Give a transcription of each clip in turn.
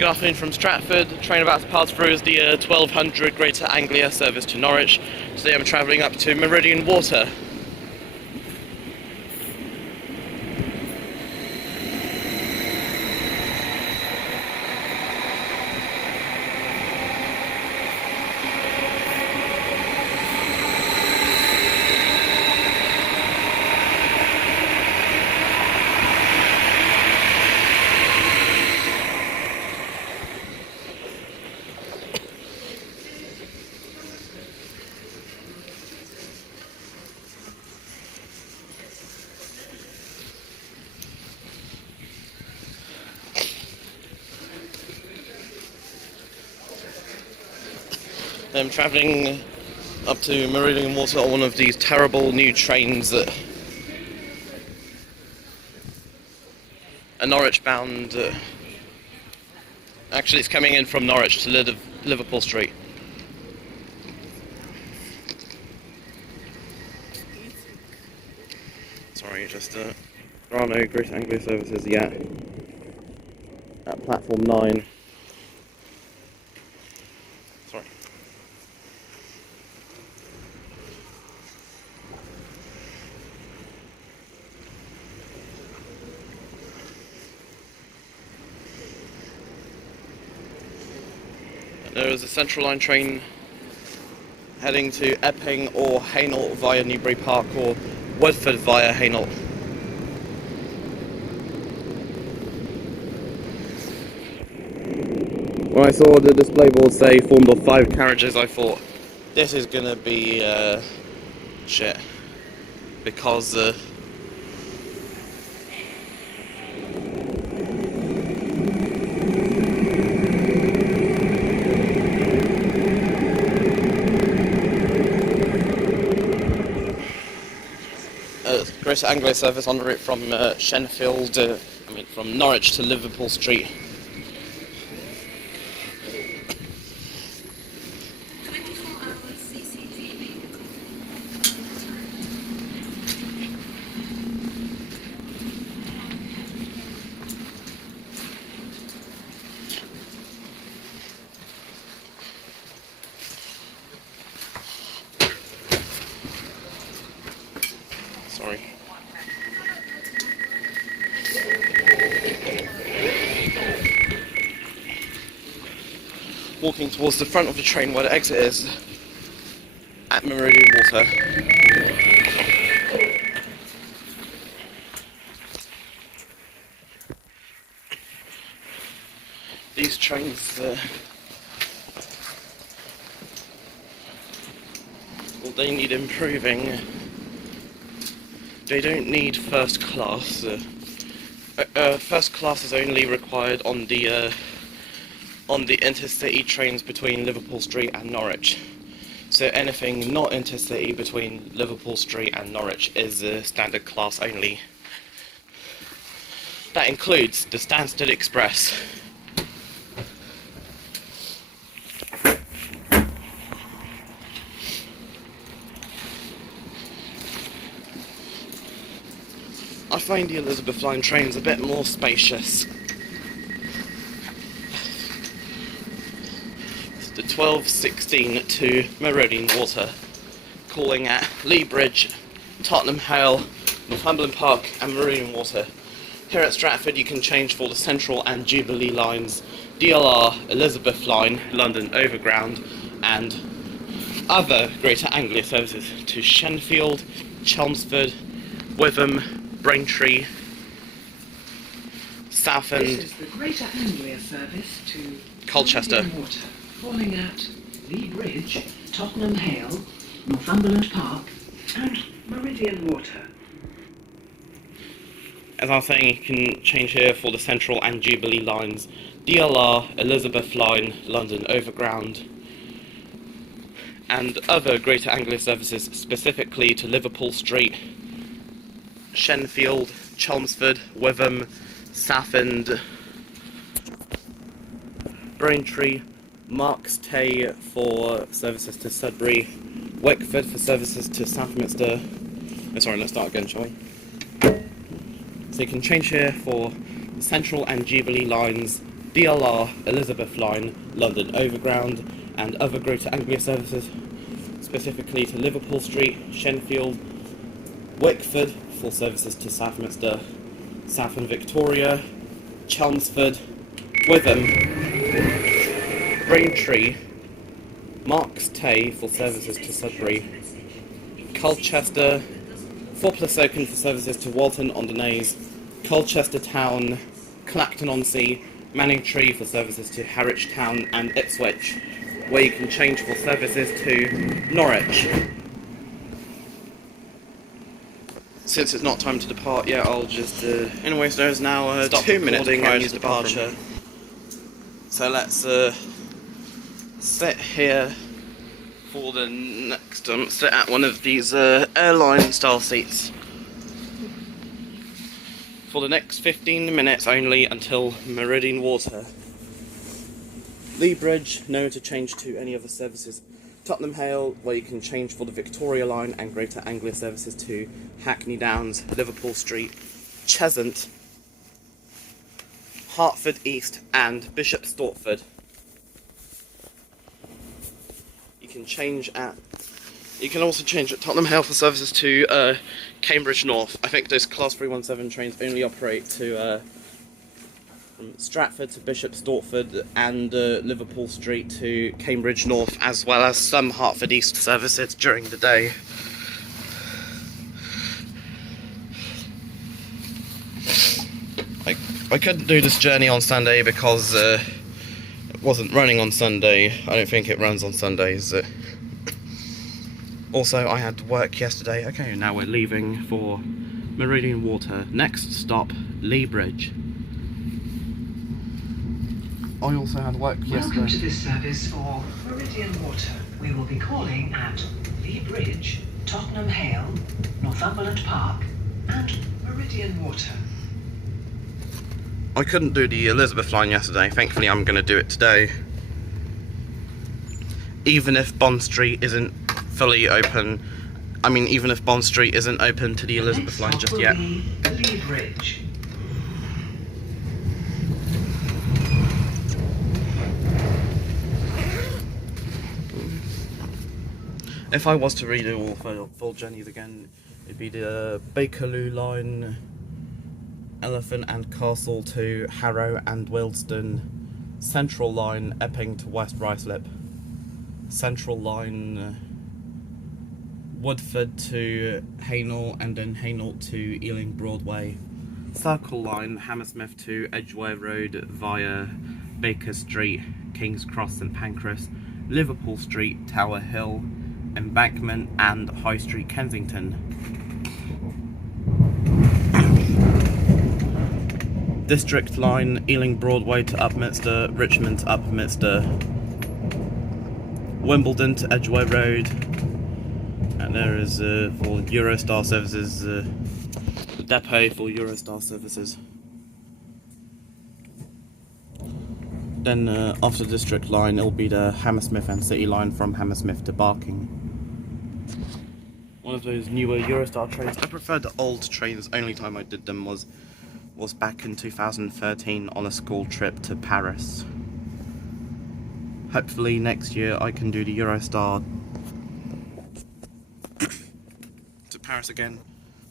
Good afternoon from Stratford. The train about to pass through is the 1200 Greater Anglia service to Norwich. Today I'm travelling up to Meridian Water. I'm travelling up to Meridian Water on one of these terrible new trains that are Norwich bound. Actually, it's coming in from Norwich to Liverpool Street. Sorry, just there are no Greater Anglia services yet at platform 9. Sorry. There is a Central Line train heading to Epping or Hainault via Newbury Park, or Woodford via Hainault. When I saw the display board say formed of 5 carriages, I thought this is gonna be shit, because Greater Anglia service on the route from Shenfield, from Norwich to Liverpool Street. Sorry. Walking towards the front of the train where the exit is at Meridian Water. These trains, well, they need improving. They don't need first class. First class is only required on the intercity trains between Liverpool Street and Norwich. So anything not intercity between Liverpool Street and Norwich is standard class only. That includes the Stansted Express. I find the Elizabeth Line trains a bit more spacious. It's the 12:16 to Meridian Water, calling at Lea Bridge, Tottenham Hale, Northumberland Park and Meridian Water. Here at Stratford you can change for the Central and Jubilee lines, DLR, Elizabeth Line, London Overground and other Greater Anglia services to Shenfield, Chelmsford, Witham, Braintree, Southend. This is the Greater Anglia service to Colchester. Meridian Water, calling at Lea Bridge, Tottenham Hale, Northumberland Park, and Meridian Water. As I was saying, you can change here for the Central and Jubilee lines, DLR, Elizabeth Line, London Overground, and other Greater Anglia services specifically to Liverpool Street, Shenfield, Chelmsford, Witham, Southend, Braintree, Manningtree for services to Sudbury, Wickford for services to Southminster. Sorry, let's start again, shall we? So you can change here for the Central and Jubilee lines, DLR Elizabeth Line, London Overground, and other Greater Anglia services, specifically to Liverpool Street, Shenfield, Wickford, full services to Southminster, Southend Victoria, Chelmsford, Witham, Braintree, Marks Tay, full services to Sudbury, Colchester, 4+Oaken for services to Walton-on-the-Naze, Colchester Town, Clacton-on-Sea, Manningtree for services to Harwich Town and Ipswich, where you can change for services to Norwich. Since it's not time to depart yet, I'll just... anyways, there's now 2 minutes prior to departure. So let's sit here for the next... sit at one of these airline style seats for the next 15 minutes only until Meridian Water. Lea Bridge, no to change to any other services. Tottenham Hale, where you can change for the Victoria Line and Greater Anglia services to Hackney Downs, Liverpool Street, Cheshunt, Hertford East and Bishop Stortford. You can also change at Tottenham Hale for services to Cambridge North. I think those Class 317 trains only operate to from Stratford to Bishop Stortford and Liverpool Street to Cambridge North, as well as some Hertford East services during the day. I couldn't do this journey on Sunday because it wasn't running on Sunday. I don't think it runs on Sundays. Also, I had to work yesterday. Okay, now we're leaving for Meridian Water. Next stop, Lea Bridge. I also had work yesterday. Welcome to this service for Meridian Water. We will be calling at Lea Bridge, Tottenham Hale, Northumberland Park, and Meridian Water. I couldn't do the Elizabeth line yesterday. Thankfully, I'm going to do it today. Even if Bond Street isn't fully open. I mean, even if Bond Street isn't open to the Elizabeth line just yet. Lea Bridge. If I was to redo all full journeys again, it'd be the Bakerloo line, Elephant and Castle to Harrow and Wealdstone, Central line Epping to West Ruislip, Central line Woodford to Hainault and then Hainault to Ealing Broadway, Circle line Hammersmith to Edgware Road via Baker Street, King's Cross and Pancras, Liverpool Street, Tower Hill, Embankment and High Street Kensington. District line Ealing Broadway to Upminster, Richmond to Upminster, Wimbledon to Edgware Road, and there is for Eurostar services, the depot for Eurostar services. Then after the District line it'll be the Hammersmith and City line from Hammersmith to Barking. One of those newer Eurostar trains. I prefer the old trains. Only time I did them was back in 2013 on a school trip to Paris. Hopefully next year I can do the Eurostar to Paris again.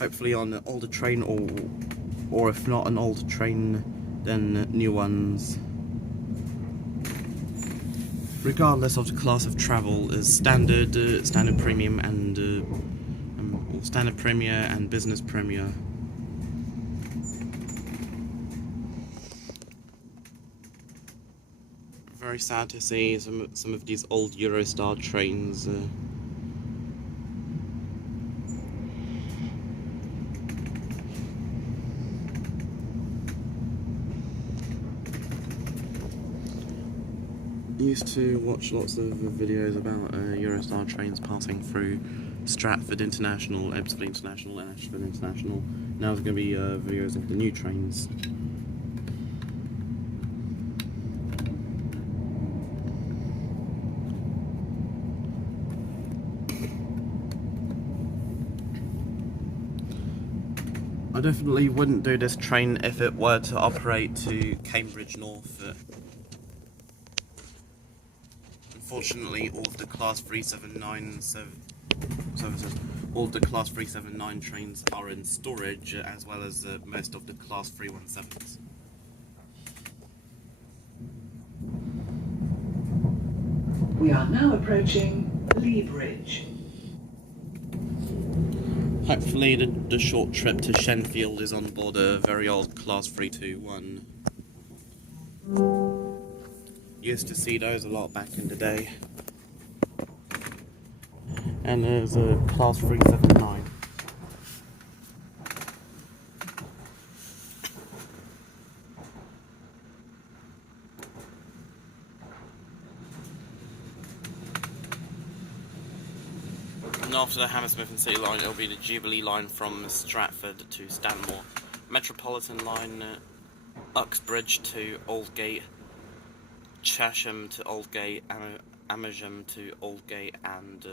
Hopefully on an older train, or if not an older train, then new ones. Regardless of the class of travel, is standard, standard premium, and standard premier and business premier. Very sad to see some of these old Eurostar trains. I used to watch lots of videos about Eurostar trains passing through Stratford International, Ipswich International and Ashford International. Now there's going to be videos of the new trains. I definitely wouldn't do this train if it were to operate to Cambridge North. Unfortunately, all of the Class 379 services, all of the Class 379 trains are in storage, as well as most of the Class 317s. We are now approaching Lea Bridge. Hopefully the short trip to Shenfield is on board a very old Class 321. Used to see those a lot back in the day. And there's a Class 379. And after the Hammersmith and City line, it'll be the Jubilee line from Stratford to Stanmore, Metropolitan line, Uxbridge to Aldgate, Chesham to Aldgate, Amersham to Aldgate, and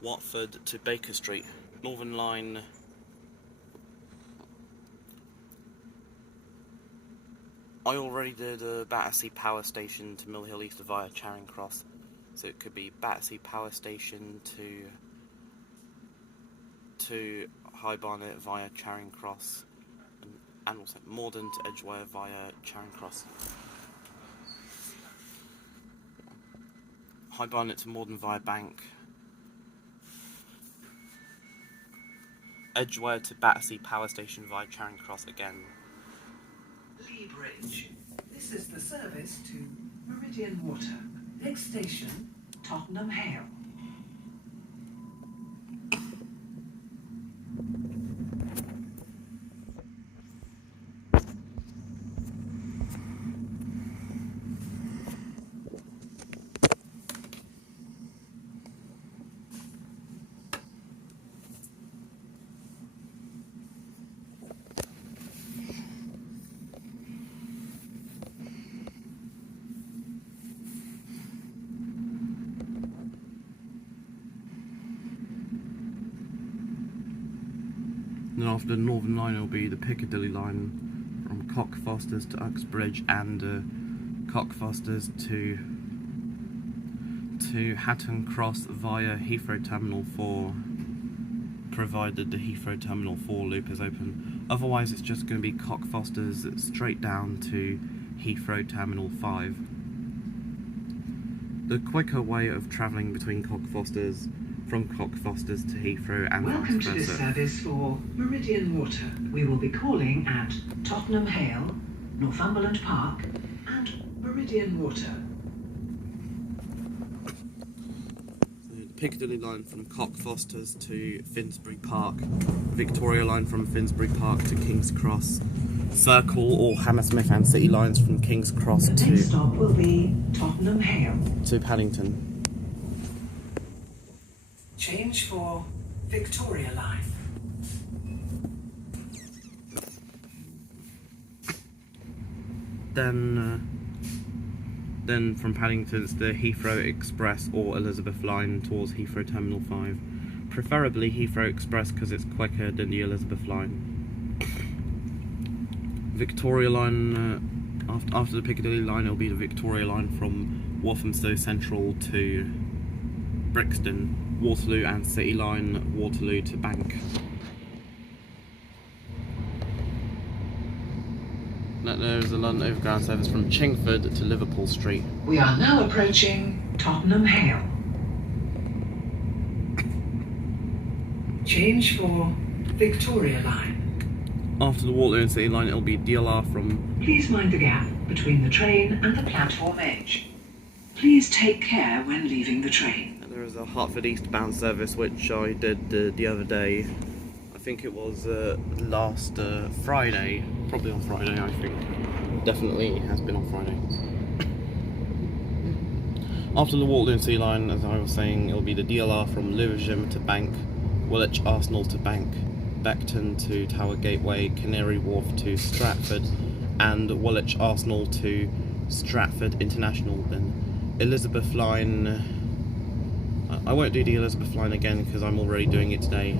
Watford to Baker Street. Northern line, I already did Battersea Power Station to Mill Hill East via Charing Cross, so it could be Battersea Power Station to High Barnet via Charing Cross, and also Morden to Edgware via Charing Cross. High Barnet to Morden via Bank. Edgware to Battersea Power Station via Charing Cross again. Lea Bridge. This is the service to Meridian Water. Next station, Tottenham Hale. And after the Northern line, it'll be the Piccadilly line from Cockfosters to Uxbridge, and Cockfosters to Hatton Cross via Heathrow Terminal 4, provided the Heathrow Terminal 4 loop is open. Otherwise, it's just going to be Cockfosters straight down to Heathrow Terminal 5. The quicker way of travelling between Cockfosters, from Cockfosters to Heathrow and Welcome vice to this versa. service for Meridian Water. We will be calling at Tottenham Hale, Northumberland Park, and Meridian Water. The Piccadilly line from Cockfosters to Finsbury Park, Victoria line from Finsbury Park to King's Cross, Circle or Hammersmith and City lines from King's Cross The next stop will be Tottenham Hale. to Paddington. Change for Victoria line. Then from Paddington it's the Heathrow Express or Elizabeth line towards Heathrow Terminal 5. Preferably Heathrow Express because it's quicker than the Elizabeth line. Victoria line, after the Piccadilly line, it'll be the Victoria line from Walthamstow Central to Brixton, Waterloo and City line, Waterloo to Bank. There's a London Overground service from Chingford to Liverpool Street. We are now approaching Tottenham Hale. Change for Victoria line. After the Waterloo and City line, it'll be DLR from... Please mind the gap between the train and the platform edge. Please take care when leaving the train. There is a Hertford eastbound service which I did the other day. I think it was last Friday. Probably on Friday, I think. Definitely has been on Friday. After the Waterloo and Sea line, as I was saying, it'll be the DLR from Lewisham to Bank, Woolwich Arsenal to Bank, Beckton to Tower Gateway, Canary Wharf to Stratford, and Woolwich Arsenal to Stratford International. Then Elizabeth line, I won't do the Elizabeth line again because I'm already doing it today.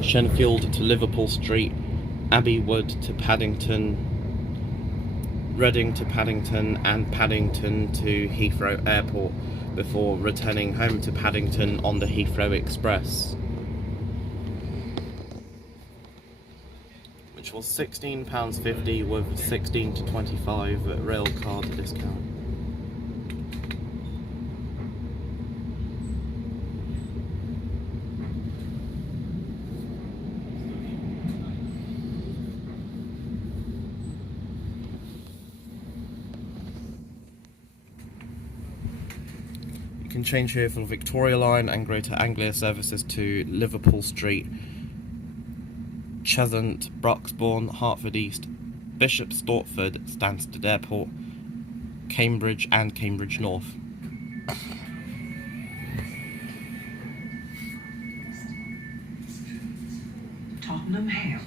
Shenfield to Liverpool Street, Abbey Wood to Paddington, Reading to Paddington, and Paddington to Heathrow Airport, before returning home to Paddington on the Heathrow Express, which was £16.50 with 16 to 25 rail card discount. You can change here for the Victoria Line and Greater Anglia services to Liverpool Street, Southend, Broxbourne, Hertford East, Bishop Stortford, Stansted Airport, Cambridge and Cambridge North. Tottenham Hale.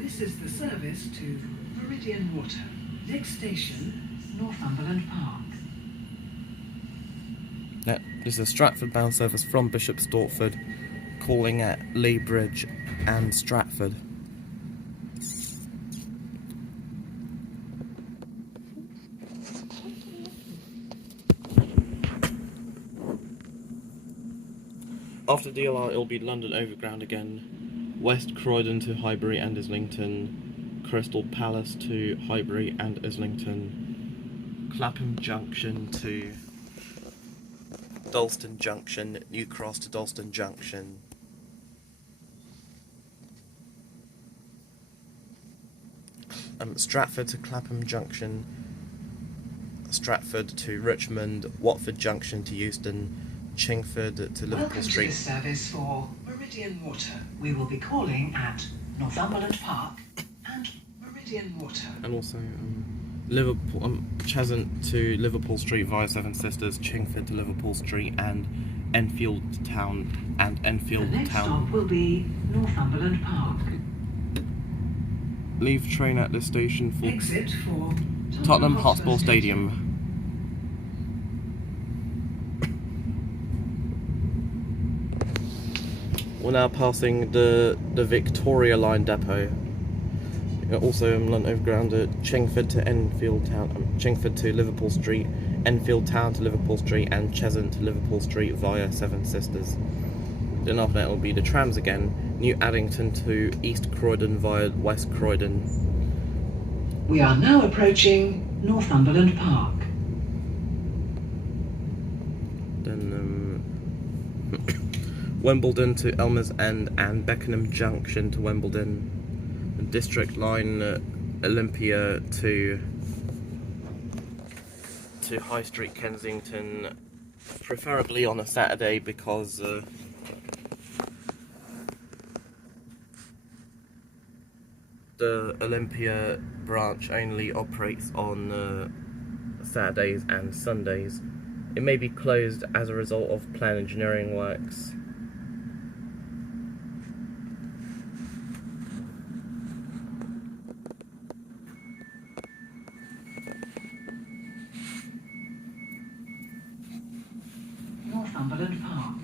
This is the service to Meridian Water. Next station, Northumberland Park. This is a Stratford bound service from Bishop Stortford, calling at Lea Bridge and Stratford. After DLR, it will be London Overground again, West Croydon to Highbury and Islington, Crystal Palace to Highbury and Islington, Clapham Junction to Dalston Junction, New Cross to Dalston Junction, Stratford to Clapham Junction, Stratford to Richmond, Watford Junction to Euston, Chingford to Liverpool Street. Welcome to this service for Meridian Water. We will be calling at Northumberland Park and Meridian Water. And also Liverpool, Cheshunt to Liverpool Street via Seven Sisters, Chingford to Liverpool Street, and Enfield Town and Enfield The next Town. stop will be Northumberland Park. Leave train at this station for Exit for Tottenham Hotspur Stadium. We're now passing the Victoria Line depot. Also London Overground at Chingford to Enfield Town, Chingford to Liverpool Street, Enfield Town to Liverpool Street, and Cheshunt to Liverpool Street via Seven Sisters. Then after that will be the trams again, New Addington to East Croydon via West Croydon. We are now approaching Northumberland Park. Then Wimbledon to Elmer's End and Beckenham Junction to Wimbledon. District Line Olympia to High Street Kensington, preferably on a Saturday because the Olympia branch only operates on Saturdays and Sundays. It may be closed as a result of plan engineering works. Northumberland Park.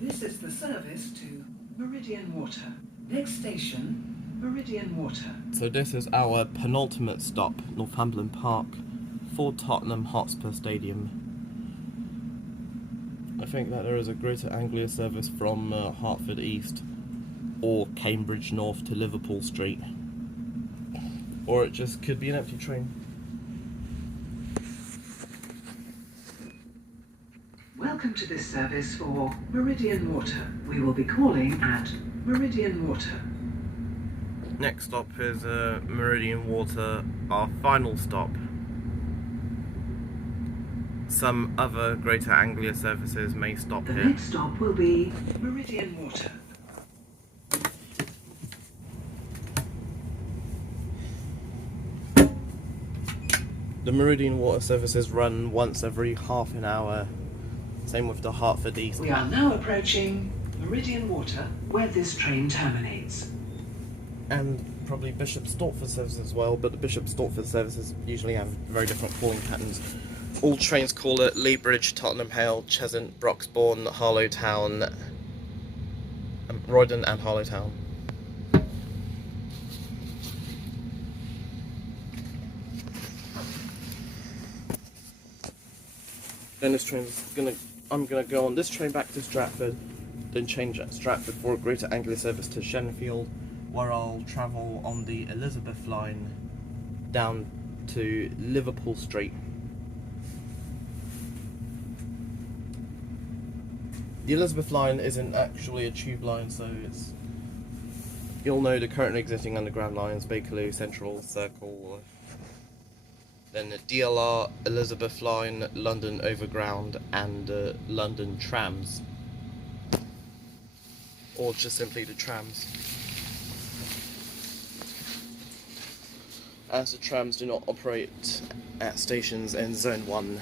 This is the service to Meridian Water. Next station, Meridian Water. So this is our penultimate stop, Northumberland Park, for Tottenham Hotspur Stadium. I think that there is a Greater Anglia service from Hertford East or Cambridge North to Liverpool Street. Or it just could be an empty train. Welcome to this service for Meridian Water. We will be calling at Meridian Water. Next stop is Meridian Water, our final stop. Some other Greater Anglia services may stop The here. next stop will be Meridian Water. The Meridian Water services run once every half an hour. Same with the Hertford East. We are now approaching Meridian Water, where this train terminates. And probably Bishop Stortford services as well, but the Bishop Stortford services usually have very different calling patterns. All trains call at Lea Bridge, Tottenham Hale, Cheshunt, Broxbourne, Harlow Town, Roydon and Harlowtown. Then this I'm gonna go on this train back to Stratford, then change at Stratford for a Greater Anglia service to Shenfield, where I'll travel on the Elizabeth line down to Liverpool Street. The Elizabeth line isn't actually a tube line, so you'll know the currently existing underground lines: Bakerloo, Central, Circle, then the DLR, Elizabeth line, London Overground, and London trams, or just simply the trams, as the trams do not operate at stations in Zone 1.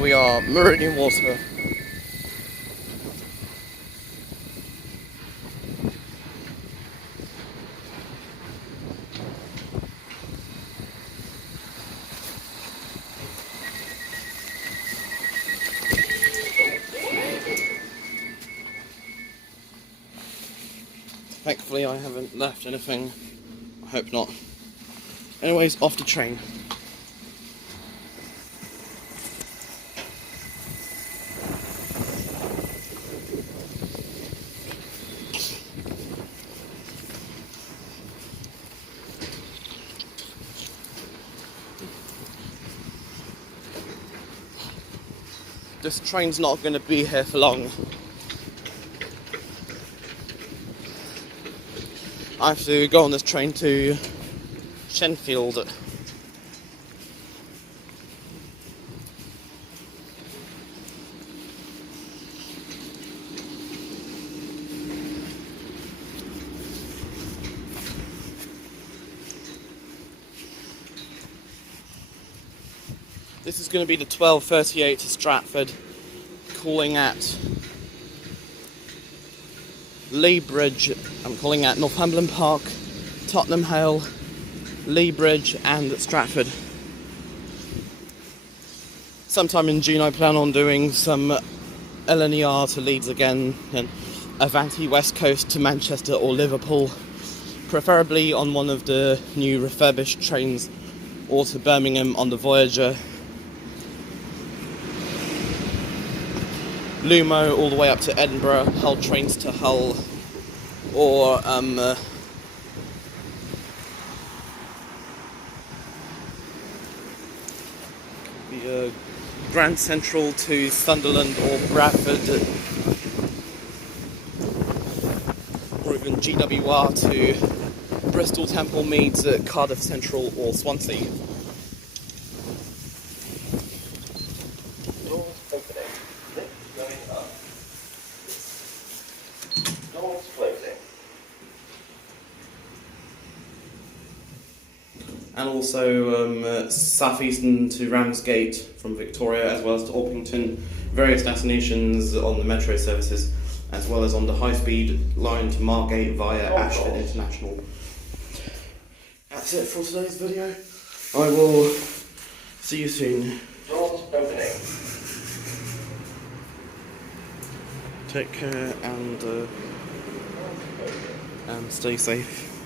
We are Meridian Water. Thankfully I haven't left anything. I hope not. Anyways, off the train. This train's not going to be here for long. I have to go on this train to Shenfield. This is going to be the 12:38 to Stratford, calling at Lea Bridge. I'm calling at Northumberland Park, Tottenham Hale, Lea Bridge and Stratford. Sometime in June I plan on doing some LNER to Leeds again, and Avanti West Coast to Manchester or Liverpool, preferably on one of the new refurbished trains, or to Birmingham on the Voyager. Lumo all the way up to Edinburgh, Hull trains to Hull, or Grand Central to Sunderland or Bradford, or even GWR to Bristol, Temple, Meads, Cardiff Central or Swansea. And also southeastern to Ramsgate from Victoria, as well as to Orpington, various destinations on the metro services, as well as on the high-speed line to Margate via Ashford International. That's it for today's video. I will see you soon. Doors opening. Take care and stay safe.